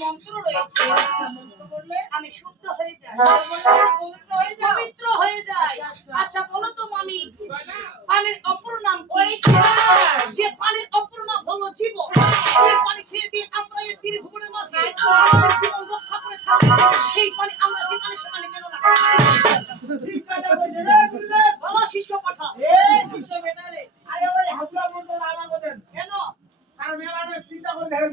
মন্ত্র রয়েছে মন্ত্র বললে আমি শুদ্ধ হয়ে যাই পবিত্র হয়ে যাই পবিত্র হয়ে যাই আচ্ছা বলো তো মামি পানির অপর নাম যে পানির অপর নাম হলো জীবন যে পানি খেয়ে দিয়ে আমরা এই ত্রিভুবনের মাঝে জীবন রক্ষা করে থাকি সেই পানি আমরা সেখানে সেখানে কেন না ভালো শিষ্য পাঠা শিষ্য বেটারে আরে ওই হাবলা বলতো আমার কেন? কারণ মেলা চিন্তা করে দেখেন